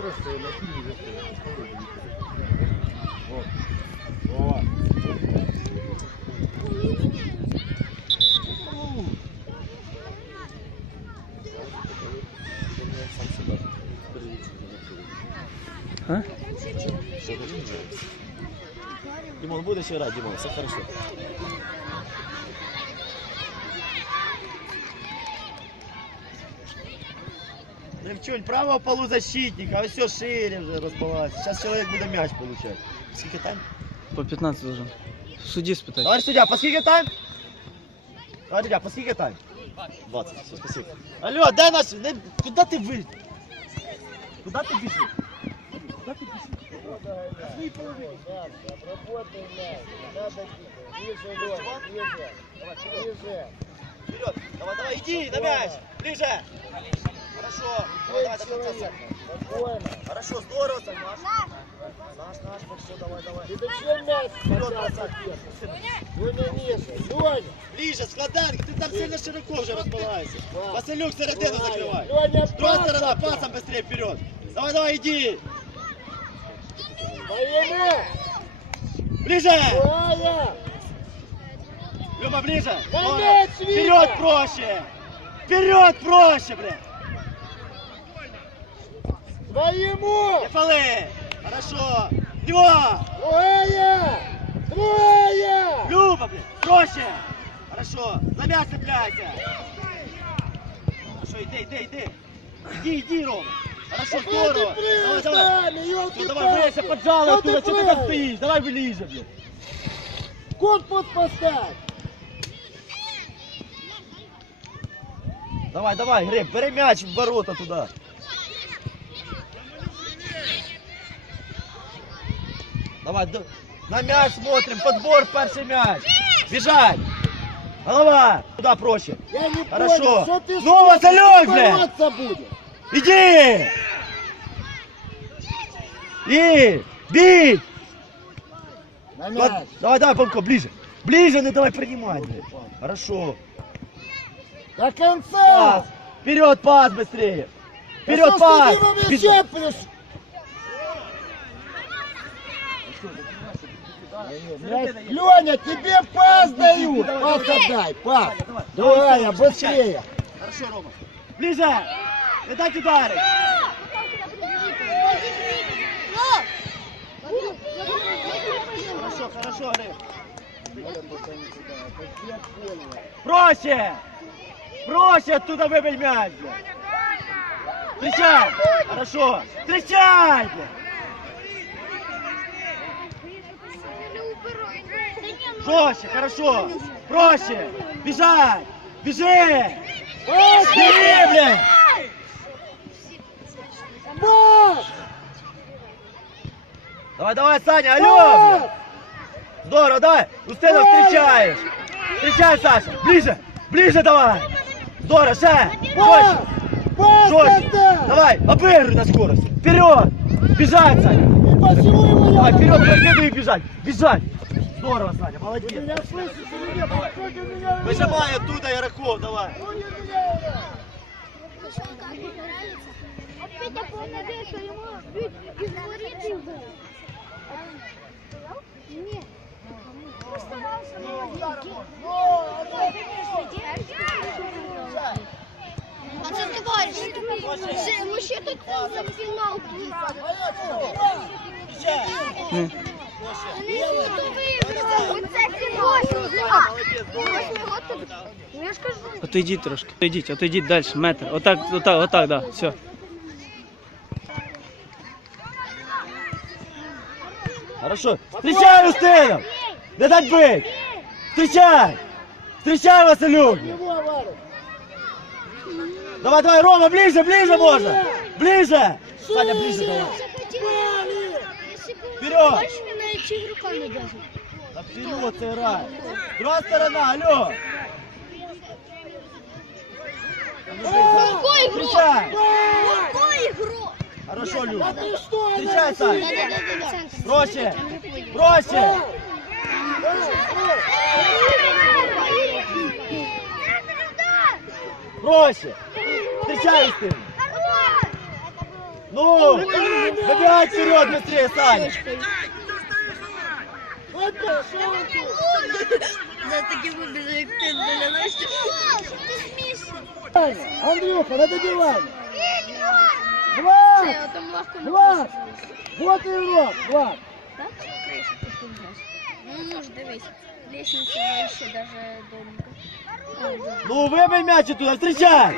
просто на заставили. Вот. Вот. А? Димон, будешь играть, Димон, все хорошо. Левчунь, правого полузащитника, а все шире вже розбалась. Сейчас человек буде мяч получать. Скільки тайм? По 15 должен. Судді спитай. Товарищ судья, по скільки тайм? Товарищ судья, по скільки тайм? 20, все, спасибо. Алло, дай наш, не, куда ты вы? Куда ты бежишь? Куда ты бежишь? Работай мяч. Надо ближе, Лёнь, ближе. Ближе. Вперед! Давай, давай, иди на мяч! Ближе! Хорошо! Давай, давай, до конца. Спокойно. Хорошо, здорово, Сань, наш. Наш, все, давай, давай. Ты зачем мяч Вперед, бросай. Лёня ниже. Лёня. Ближе, складанки, ти там сильно широко вже розбиваєшся. Василюк середину закривай. Лёня, пас сторона, пасом быстрее вперед. Давай, давай, иди. Своему. Ближе! Своя. Люба, ближе! Вперед проще! Вперед проще, бля! Своему. Не! Хорошо! Два! Своя. Своя. Люба, блин, проще! Хорошо, за мяч цепляйся! Хорошо, иди, иди, иди! Иди, иди, Рома! Хорошо, здорово! Давай, давай! Ну, давай, выйся, поджала оттуда, что ты там стоишь? Давай ближе, блин! Корпус поставь. Давай, давай, Греб, бери мяч в ворота туда! Давай, на мяч смотрим, подбор, перший мяч! Бежать! Голова! Туда проще! Я не Хорошо. понял, ты Ну, Василек, бля! бороться будешь? Иди! И! Бей! На мяч. Давай, давай, Панко, ближе. Ближе, не давай принимать. блядь. Хорошо. До Пас. конца. Вперед, пас быстрее. Вперед, Да пас. что ж ты мимо Бежи. мяча приш- Леня, тебе пас дают! Пас отдай, пас! Давай, я быстрее! Хорошо, Рома. Ближе. Не дать ударить. Хорошо, хорошо. Проще! Проще оттуда выбей мяч! Встречай! Хорошо! Встречай! Проще, хорошо! Проще! Бежать! Бежи! Бери, бля! Пас! Давай, давай, Саня, алло! Здорово, давай! Устинов встречаешь! Встречай, Саша! Ближе! Ближе давай! Здорово! Пас Жестче! отдай! Давай, обыгрывай на скорость! Вперед! Бежать, Саня! Я... вперед, преследуй и бежать! Бежать! Здорово, Саня, Вы молодец! меня слышите или нет? Подходите меня! Выжимай оттуда игроков, давай! Подходите меня, Илья! Петя помнит, что ему бить из воріт був. Ні. Постарався А це товариш. Це ми ще тут за фінал. Ні. Отойдіть трошки. Отойдіть, отойдіть далі, метр. Отак, отак, отак, да. Все. Хорошо! Встречай, Устинов! Не дать быть! Встречай! Встречай, Василюк! Его, Варя! Давай, давай, Рома, ближе, ближе можно! Ближе! Саня, ближе давай! Вперед! Бачиш, він навіть і руками даже. Да вперед ты играй! Другая сторона, алло! Какой ігрок? Встречай! Какой ігрок? Хорошо, Люк! Да ты что, Встречай, Аня, Сань! Да-да-да. Проще! Проще! Проще! Встречай, Устинов! Ну, Ну, выбегай вперед быстрее, Саня. За таким ти для. Саня, Андрюха, на. Це Влад, Влад, вот и урок, Влад. Так? Ну, може, дивись. Лестниця вище даже домика. Ну, выбей мяч туда, встречай.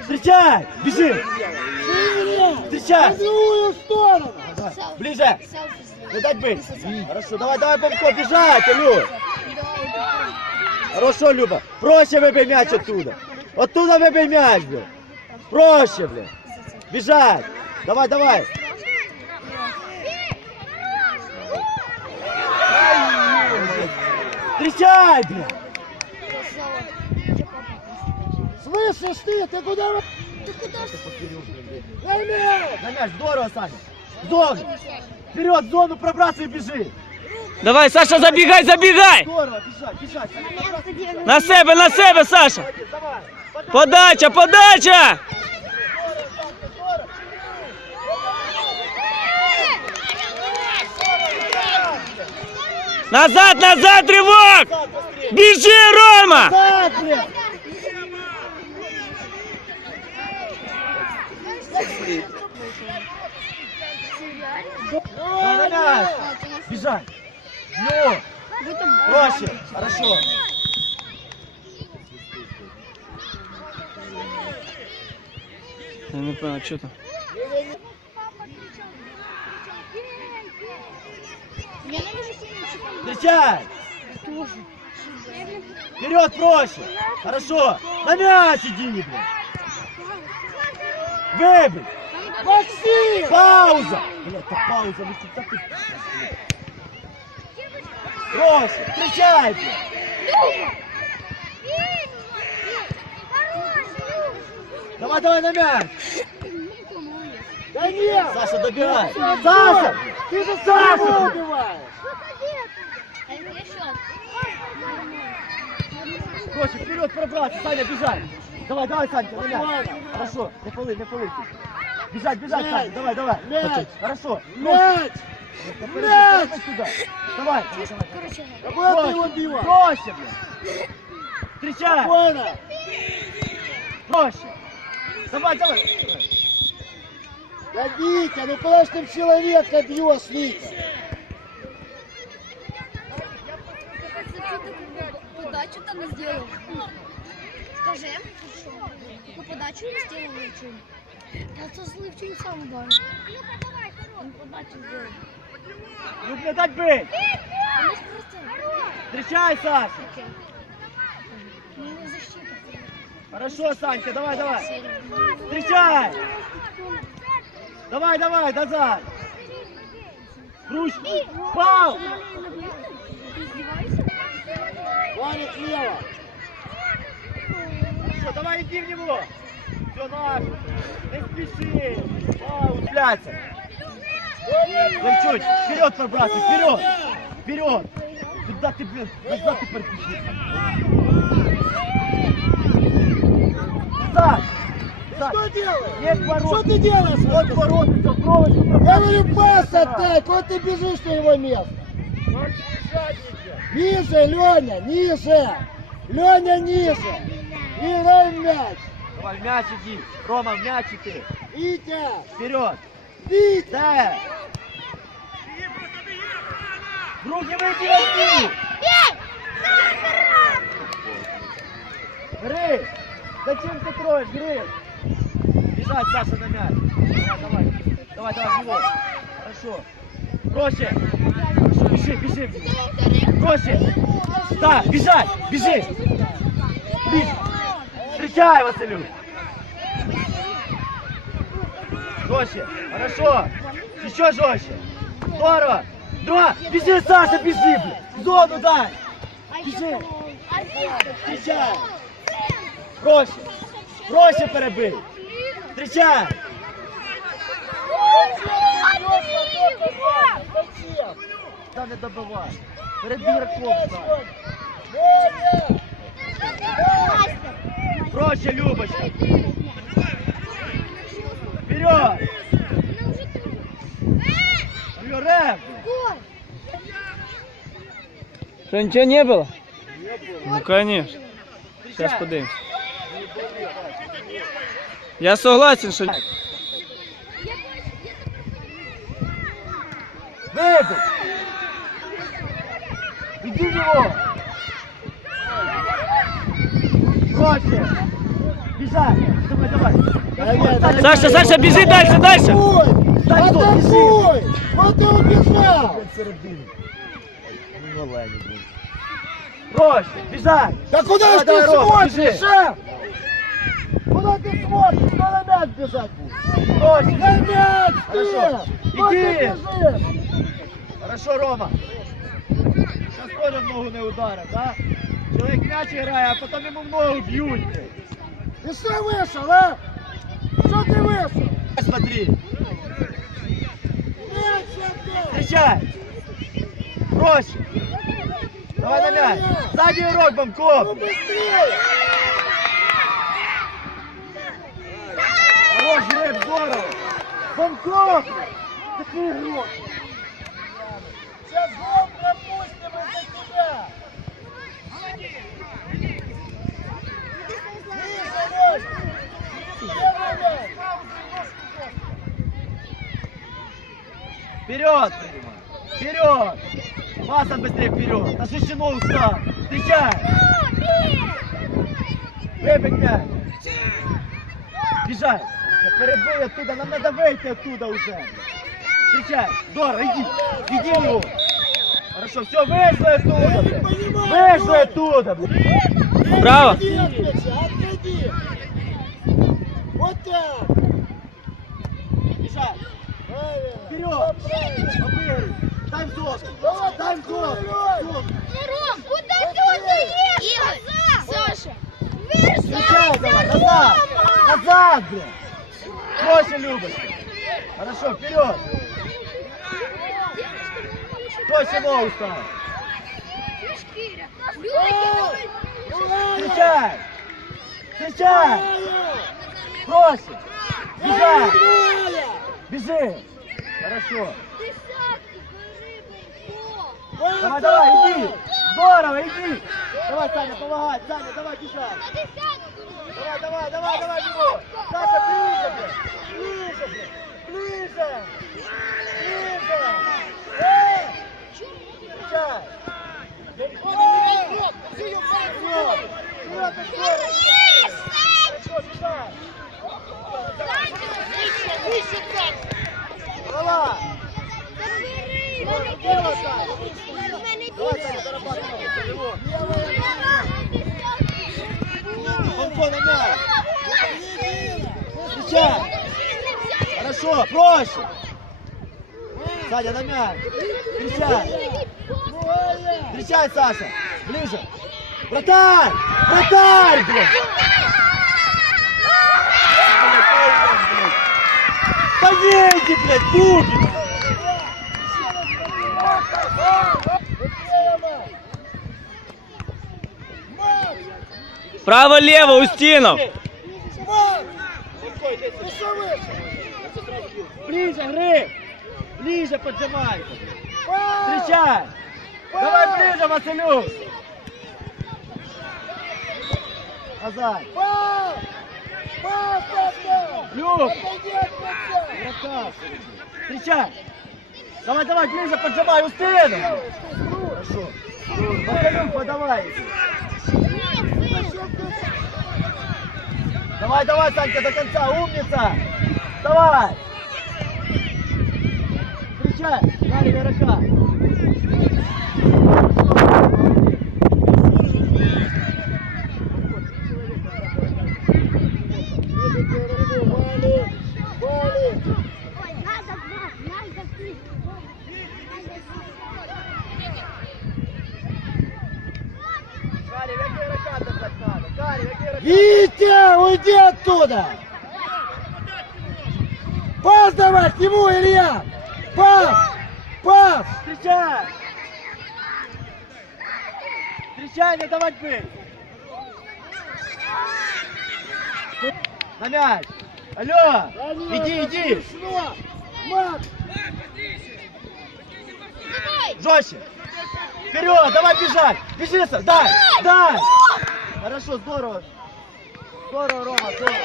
Встречай. Шире, Встречай. Ближе. Не дать быть. Хорошо, давай, давай, Бомко, бежать. Да, Хорошо, Люба. Проще выбей мяч оттуда. Оттуда выбей мяч, блин. Проще, блин. Бежать. Давай, давай. Встречай, блин. Слышишь ты, ты куда? Дай мяч. На мяч, здорово, Саня. Зону. Вперед, в зону пробрасывай, бежи. Давай, Саша, забігай, забігай! Здорово, бежать, бежать. Саня, пробрасывай. На себе, на себе, Саша! Давай. Подача, подача! Назад, назад, ривок! Біжи, Рома! Так, блин. Давай, на мяч. Бежать. Ну, проще. Хорошо. Я не понял, що там. Встречай. Вперед, проще. Хорошо. На мяч иди, блин. Выбей. Максим! Пауза. Блядь, так пауза. Ну куда ты? Проще. Встречай, блин. Давай, давай на мяч. Да нет! Саша, добирай. Саша. Ты же Сашу убиваешь! Проще, вперед пробраться. Саня, бежать. Давай, давай, Санька, на мяч. Хорошо. Не полы, не полы. Бежать, бежать, Саня. Давай, давай. Мяч. Хорошо. Мяч! Мяч! Сюда. Давай. Короче, Какой ты его Проще, биваешь? проще, блядь. Встречай. Спокойно! Проще. Давай, давай. Да Витя, ну куда ж ты человека бьешь, Витя? подачу там не сделал. Скажи, таку подачу не сделал Левчун. Та це з Левчун сам ударив. Він подачу зробив. Ну не дать бить. Встречай, Саша. Хорошо, Санька, давай, давай. Встречай. Давай, давай, назад. Ты издеваешься? Ваня слева! Хорошо, давай иди в него. Наш. Не спеши. Пау, цепляться. чуть, вперед пробраться, вперед. Вперед. Куда ты, блин, назад ты подбежишь. Назад. Что делаешь? Нет Что ворот. ты делаешь? Вот ворот, все, Я говорю, пас отдай, куда ты бежишь на его место? Ниже, Леня, ниже! Леня, ниже! В мяч! Давай, в мяч иди. Рома, в мяч иди. Витя! Вперед. Витя! Да. Руки выйди, возьми. Гры! Зачем ты троешь, Гры? Бежать, Саша, на мяч. Давай, давай. Давай, давай, в него. Хорошо. Проще. Хорошо, бежи, бежи. Проще. Да, бежать, бежи. Ближе. Встречай, Василю. Жестче. Хорошо. Еще жестче. Здорово. Два. Бежи, Саша, бежи, блин. Зону дай. Бежи. Встречай. Проще. Проще перебий. Встречай. Та не добивай. Перебій раком. Проще, Любочка. Вперед. вперед! Що нічого не було? Ну, конечно. Сейчас подивимось. Я согласен, що... Вибух! Иди в него! Проще! Бежать! Давай, давай! Давай, давай. Саша, Саша, біжи далі, далі! Атакуй! Дай стоп, Атакуй! Вот ты убежал! Проще! Бежать! Да куда Давай, ж ты давай, Рома, смотришь, бежи. шеф? Куда ты смотришь? Куда на мяч бежать будешь? Проще! На мяч Хорошо. ты! Вот Иди. ты бежишь! Хорошо, Рома! Сейчас тоже в ногу не ударят, да? Человек мяч играет, а потом ему в ногу бьют. Ты что вышел, а? Что ты вышел? Смотри! Встречай! Проще! Давай на мяч! Сзади игрок, Ну Бамков! быстрее! Хорош, Греб, здорово! Бамков! Такой игрок! Сейчас гол Вперед! Вперед! Паса быстрее вперед! Защищено устал! Встречай! Выбить мяч! Бежать! Да перебей оттуда, нам надо выйти оттуда уже! Встречай! Здорово, иди! Иди в него! Хорошо, все, вышли оттуда! Вышли оттуда! блин. Право. Отойди отойди! Вот так! Бежать! Правильно! Вперед! Дай в доску! Дай в доску! Ром, куда ты удаешь? Игорь! Саша! Встречай давай, назад! Назад, блин! Проще, Любочка! Хорошо, вперед! Проще ногу ставь! Встречай! Встречай! Проще! Бежать. Бежи! Хорошо! Давай, давай, иди! Здорово, иди! Давай, Саня, помогай! Саня, давай бежать! Давай, давай, давай, давай, него! Саша, ближе! Хорошо, проще! Саня, на мяч! Встречай! Встречай, Саша! Ближе! Вратарь! Вратарь, блин! Поедьте, блядь, Бубин! Право-лево, Устинов! Ближе, Гриб! Ближе поджимай! Встречай! Давай ближе, Василюк! Назад! Люк! Встречай! Давай, давай, ближе поджимай, Устинов! Хорошо! Василюк, подавай! Давай, давай, Санька, до конца, умница! Давай! Встречай, дали игрока! Карри, как игрока держать надо? Карри, как игрока? Витя, уйди оттуда! Пас давай к нему, Илья! Пас! Встречай! Встречай, не давать быть! На мяч! Алло, Конечно, иди, иди. смешно. Макс, Жестче. Вперед, давай бежать. Бежи, Саш, дай, дай. Хорошо, здорово. Здорово, Рома, здорово.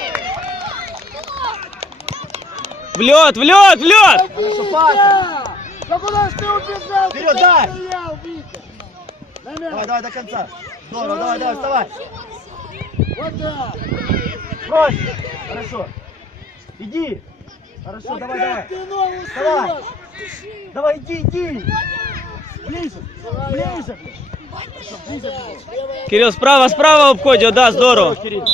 В лед, в лед, в лед! Хорошо, пас. Да куда ж ты убежал? Вперед, Ты дай. там стоял, Витя. Давай, давай до конца. Здорово, давай, давай, вставай. Вот так. Проще. Хорошо. Иди. Хорошо, Вот давай, давай. ты ногу Давай. Давай, иди, иди. Ближе, ближе. Ближе. Кирилл, справа, справа обходит, да, здорово. Кирилл.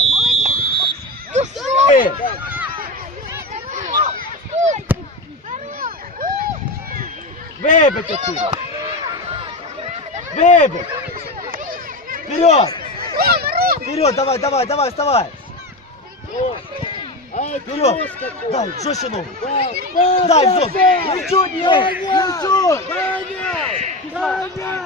Выбить отсюда! Выбить! Вперед! Вперед, давай, давай, давай, вставай! Вперед! Дай, жестче ногу! Дай, в зону! Лечу, не! Лечу! Даня!